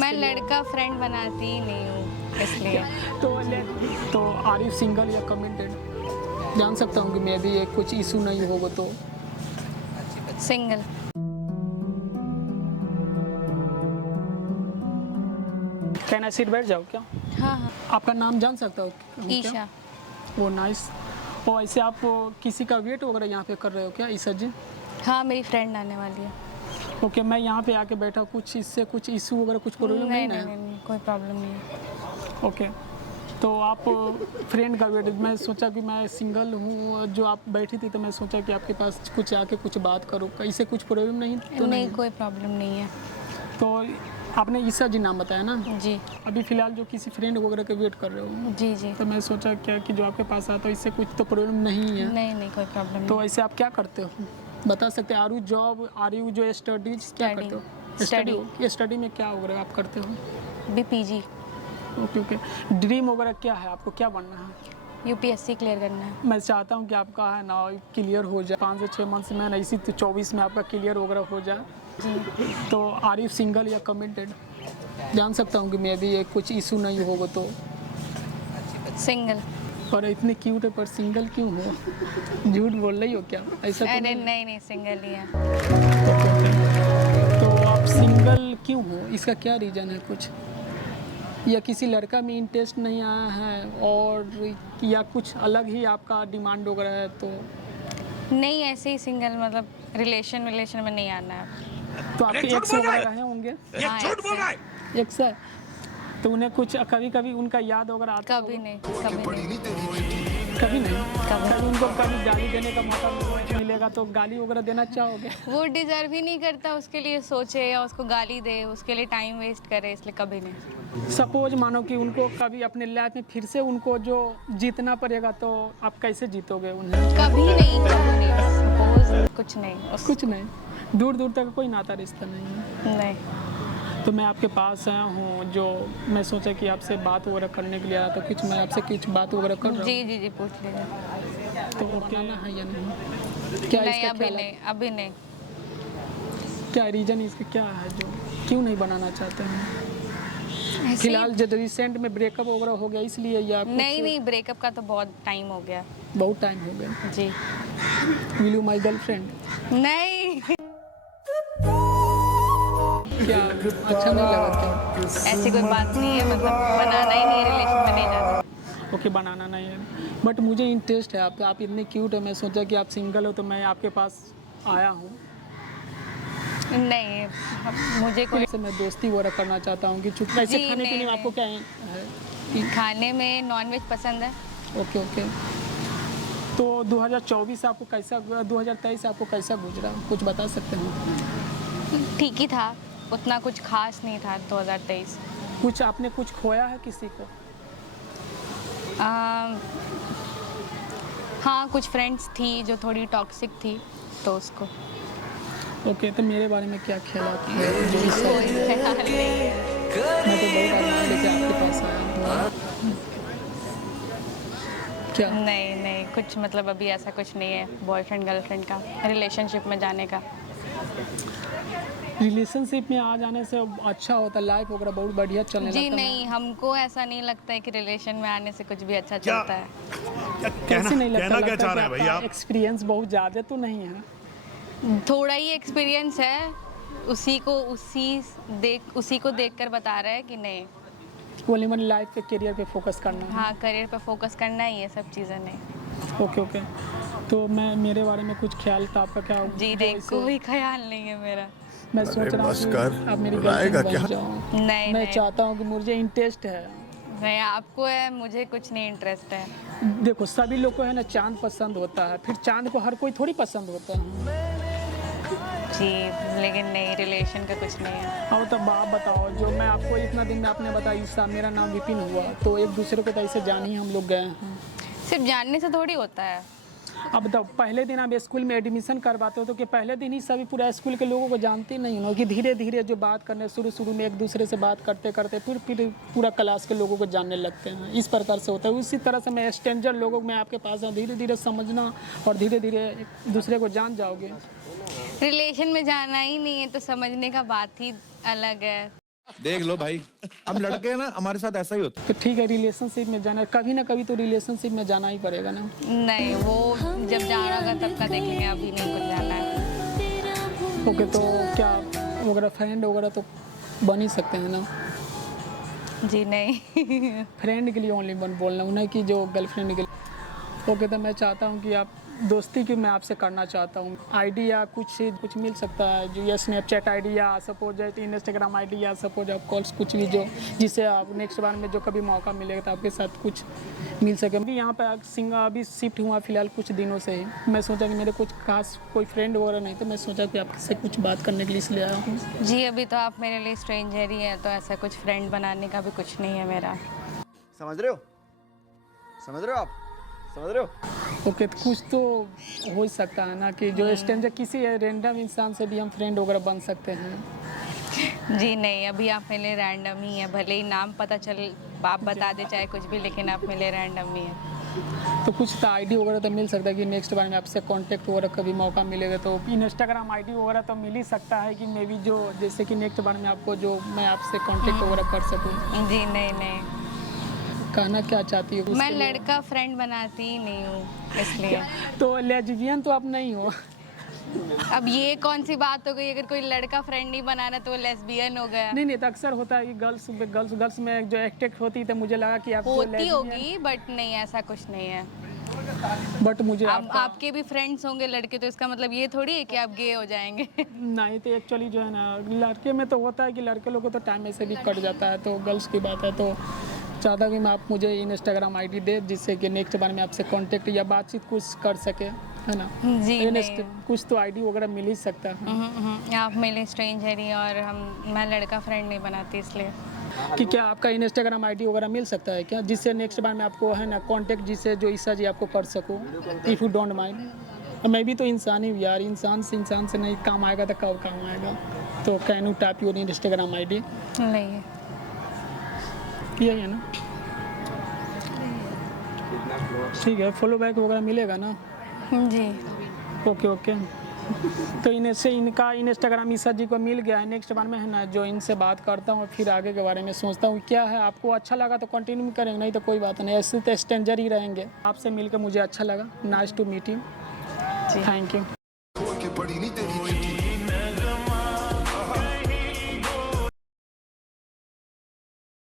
मैं लड़का फ्रेंड बनाती ही नहीं हूँ इसलिए। तो आर यू सिंगल या कमिटेड? जान सकता हूँ कि मे भी कुछ इशू नहीं होगा तो। सिंगल। कैन आई सिट, बैठ जाओ क्या? हाँ हाँ। आपका नाम जान सकता हूँ क्या? ईशा। वो नाइस। और ऐसे आप किसी का वेट वगैरह यहाँ पे कर रहे हो क्या ईशा जी? हाँ, मेरी फ्रेंड आने वाली है। ओके, मैं यहाँ पे आके बैठा, कुछ इससे कुछ इशू वगैरह कुछ प्रॉब्लम नहीं ना है? नहीं, कोई प्रॉब्लम नहीं है। ओके, तो आप फ्रेंड का वेट, मैं सोचा कि मैं सिंगल हूँ, जो आप बैठी थी तो मैं सोचा कि आपके पास कुछ आके कुछ बात करूँ, इससे कुछ प्रॉब्लम नहीं तो नहीं, है? कोई प्रॉब्लम नहीं है। तो आपने ईशा जी नाम बताया ना? जी अभी फ़िलहाल जो किसी फ्रेंड वगैरह के वेट कर रहे हो, जी जी। तो मैं सोचा क्या कि जो आपके पास आता है इससे कुछ तो प्रॉब्लम नहीं है। नहीं, कोई प्रॉब्लम तो नहीं। ऐसे आप क्या करते हो बता सकते हैं? Are you job, are you जो स्टडीज क्या करते हो? स्टडी में क्या वगैरह आप करते हो? अभी पीजी। ओके, ड्रीम वगैरह क्या है, आपको क्या बनना है? यूपीएससी क्लियर करना है। मैं चाहता हूँ कि आपका है ना क्लियर हो जाए 5 से 6 मंथ्स में, ना इसी 24 में आपका क्लियर वगैरह हो जाए। जी। तो आर यू सिंगल या कमिटेड? जान सकता हूँ कि मे भी कुछ इशू नहीं होगा तो। सिंगल। पर इतनी क्यूट है, पर सिंगल क्यों हो? झूठ बोल रही हो क्या? ऐसा तो अरे नहीं। नहीं, सिंगल ही है। तो आप सिंगल क्यों हो, इसका क्या रीज़न है कुछ? या किसी लड़का में इंटरेस्ट नहीं आया है, और या कुछ अलग ही आपका डिमांड वगैरह है तो? नहीं, ऐसे ही सिंगल, मतलब रिलेशन में नहीं आना है। तो आपके एक्स वगैरह रहे होंगे? हाँ, ऐसे। एक्स है तो उन्हें कुछ कभी उनका याद वगैरह आता कभी होगा? नहीं, कभी नहीं। कभी नहीं। कभी। कभी उनको कभी गाली देने का मौका मिलेगा तो गाली वगैरह देना चाहोगे? वो डिजर्व ही नहीं करता, उसके लिए सोचे या उसको गाली दे, उसके लिए टाइम वेस्ट करे, इसलिए कभी नहीं। सपोज मानो कि उनको कभी अपने लाइफ में फिर से उनको जो जीतना पड़ेगा, तो आप कैसे जीतोगे उन्हें? कभी नहीं, सपोज कुछ नहीं। कुछ नहीं, दूर दूर तक कोई नाता रिश्ता नहीं है। नहीं। तो मैं आपके पास आया हूँ, जो मैं सोचा कि आपसे बात वगैरह करने के लिए आया, तो कुछ मैं आपसे कुछ बात वगैरह कर रहा हूँ। जी, पूछ लीजिए। तो बनाना है या नहीं, क्या नहीं, इसका अभी ख्याल नहीं, अभी नहीं। क्या रीज़न इसका क्या है, जो क्यों नहीं बनाना चाहते हैं? ऐसे फिलहाल जब रिसेंट में ब्रेकअप वगैरह हो गया इसलिए, या कुछ? नहीं, ब्रेकअप का तो बहुत टाइम हो गया। बहुत टाइम हो गया। जी। Will you my girlfriend? नहीं। क्या अच्छा नहीं लगा क्या? ऐसी कोई बात नहीं है, मतलब बनाना ही नहीं है, रिलेशन में नहीं जाना। ओके, बनाना नहीं है, बट मुझे इंटरेस्ट है आप इतने क्यूट है, मैं सोचा कि आप सिंगल हो तो मैं आपके पास आया हूँ। नहीं, मुझे कोई से मैं दोस्ती वगैरह करना चाहता हूँ कि चूँकि ऐसे जी, खाने पीने में नहीं। आपको क्या है? खाने में नॉनवेज पसंद है। ओके। तो 2024 आपको कैसा, 2023 आपको कैसा गुजरा, कुछ बता सकते हैं? ठीक ही था, उतना कुछ खास नहीं था 2023। कुछ आपने कुछ खोया है किसी को? हाँ, कुछ फ्रेंड्स थी जो थोड़ी टॉक्सिक थी, तो उसको। ओके, तो मेरे बारे में क्या ख्याल आपके जो इस कोई ख्याल नहीं। मैं तो बहुत आराम लेके आपके पास आया हूँ। क्या? नहीं, कुछ मतलब अभी ऐसा कुछ नहीं है बॉयफ्रेंड गर्लफ्रेंड का, रिलेशनशिप में जाने का। रिलेशनशिप में आ जाने से अच्छा होता, लाइफ वगैरह बहुत बढ़िया चलने जी लगता है। नहीं, हमको ऐसा नहीं लगता है कि रिलेशन में आने से कुछ भी अच्छा चलता है। कैसे नहीं लगता? कहना क्या चाह रहे हैं भैया आप? एक्सपीरियंस बहुत ज़्यादा तो नहीं है? थोड़ा ही एक्सपीरियंस है, उसी को देखकर बता रहा है कि नहीं। ओनली मन लाइफ पे, करियर पे फोकस करना है। हाँ, करियर पे फोकस करना ही है, सब चीज़ें नहीं। ओके। तो मैं, मेरे बारे में कुछ ख्याल था आपका क्या? जी जो नहीं, इसे- कोई ख्याल नहीं है मेरा। मैं सोच रहा हूँ बस कि कर, आप मेरी रुलाएगा गर्लफ्रेंड बन क्या? जाओ। नहीं, मैं चाहता हूँ कि मुझे इंटरेस्ट है। नहीं, आपको है, मुझे कुछ नहीं इंटरेस्ट है। देखो, सभी लोग को है ना चांद पसंद होता है, फिर चांद को हर कोई थोड़ी पसंद होता है। जी, लेकिन नहीं, रिलेशन का कुछ नहीं है। अब तब आप बताओ, जो मैं आपको इतना दिन में आपने बताया ईशा, मेरा नाम विपिन हुआ, तो एक दूसरे को तो ऐसे जान ही हम लोग गए हैं। सिर्फ जानने से थोड़ी होता है। अब बताओ, पहले दिन आप स्कूल में एडमिशन करवाते हो तो कि पहले दिन ही सभी पूरा स्कूल के लोगों को जानते नहीं हो, कि धीरे धीरे जो बात करने शुरू में एक दूसरे से बात करते करते फिर पूरा क्लास के लोगों को जानने लगते हैं। इस प्रकार से होता है। उसी तरह से मैं स्ट्रेंजर लोगों में आपके पास आऊँ, धीरे धीरे समझना और धीरे धीरे एक दूसरे को जान जाओगे। रिलेशन में जाना ही नहीं है तो समझने का बात ही अलग है। देख लो भाई, हम लड़के हैं ना, हमारे साथ ऐसा ही होता तो ठीक है, रिलेशनशिप में जाना कभी ना कभी तो रिलेशनशिप में जाना ही पड़ेगा ना। नहीं, वो जब जाना होगा तब का देखेंगे, अभी नहीं कुछ जाना है। ओके, तो क्या वगैरह फ्रेंड वगैरह तो बन ही सकते हैं ना। जी नहीं। फ्रेंड के लिए ओनली वन बोलना हूँ ना कि जो गर्लफ्रेंड के लिए। ओके, तो मैं चाहता हूँ कि आप दोस्ती की मैं आपसे करना चाहता हूँ। आईडी या कुछ मिल सकता है जो, या स्नैपचैट आईडी या सपोज है इंस्टाग्राम आईडी या सपोज आप कॉल्स कुछ भी जो जिससे आप नेक्स्ट बार में जो कभी मौका मिलेगा तो आपके साथ कुछ मिल सके। मैं यहाँ पर अभी शिफ्ट हुआ फिलहाल कुछ दिनों से ही। मैं सोचा कि मेरे कुछ खास कोई फ्रेंड वगैरह नहीं, तो मैं सोचा कि आपसे कुछ बात करने के लिए इसलिए आया हूँ। जी, अभी तो आप मेरे लिए स्ट्रेंजर ही है, तो ऐसा कुछ फ्रेंड बनाने का भी कुछ नहीं है मेरा। समझ रहे हो? समझ रहे हो आप? समझ रहे हो? ओके, तो कुछ तो हो ही सकता है ना कि जो स्ट्रेंजर किसी रैंडम इंसान से भी हम फ्रेंड वगैरह बन सकते हैं। जी नहीं, अभी आप मेरे लिए रैंडम ही है, भले ही नाम पता चल आप बता दे चाहे कुछ भी, लेकिन आप मेरे लिए रैंडम ही है। तो कुछ तो आईडी वगैरह तो मिल सकता है कि नेक्स्ट बार में आपसे कांटेक्ट वगैरह कभी मौका मिलेगा तो इंस्टाग्राम आईडी वगैरह तो मिल ही सकता है कि मे बी जो जैसे कि नेक्स्ट बार में आपको जो मैं आपसे कांटेक्ट वगैरह कर सकूँ। जी नहीं, कहना क्या चाहती हो? मैं लड़का फ्रेंड बनाती ही नहीं हूँ, इसलिए। तो लेस्बियन तो आप नहीं हो। अब ये कौन सी बात हो गई, अगर कोई लड़का फ्रेंड नहीं बनाना तो वो लेस्बियन हो गया। नहीं, तो अक्सर होता है कि गर्ल्स में जो एक्टेक्ट होती है, तो मुझे लगा कि आप होती होगी, बट नहीं, ऐसा कुछ नहीं है। बट मुझे आपके भी फ्रेंड्स होंगे लड़के, तो इसका मतलब ये थोड़ी है कि आप गे हो जाएंगे। नहीं, तो एक्चुअली जो है ना लड़के में तो होता है कि लड़के लोगों को तो टाइम ऐसे भी कट जाता है, तो गर्ल्स की बात है तो चाहता कि मैं आप मुझे इंस्टाग्राम आईडी दे जिससे कि नेक्स्ट बार में आपसे कांटेक्ट या बातचीत कुछ कर सके, है ना। जी नहीं। कुछ तो आईडी वगैरह मिल ही सकता है। आप मेरे स्ट्रेंजर ही, और मैं लड़का फ्रेंड नहीं बनाती, इसलिए। कि क्या आपका इंस्टाग्राम आईडी वगैरह मिल सकता है क्या, जिससे नेक्स्ट बार में आपको है ना कांटेक्ट जिससे जो ईसा जी आपको कर सकूँ, इफ़ यू डोंट माइंड। मैं भी तो इंसान ही हूँ यार, इंसान से नहीं काम आएगा तो कब काम आएगा। तो can you tap your Instagram ID? नहीं, यही है ना। ठीक है, फॉलो बैक वगैरह मिलेगा ना? जी। ओके। तो इनका इंस्टाग्राम ईसा जी को मिल गया है। नेक्स्ट बार में है ना जो इनसे बात करता हूँ, फिर आगे के बारे में सोचता हूँ क्या है। आपको अच्छा लगा तो कंटिन्यू करेंगे, नहीं तो कोई बात नहीं, ऐसे तो स्ट्रेंजर ही रहेंगे। आपसे मिलकर मुझे अच्छा लगा। Nice to meet you. Thank you.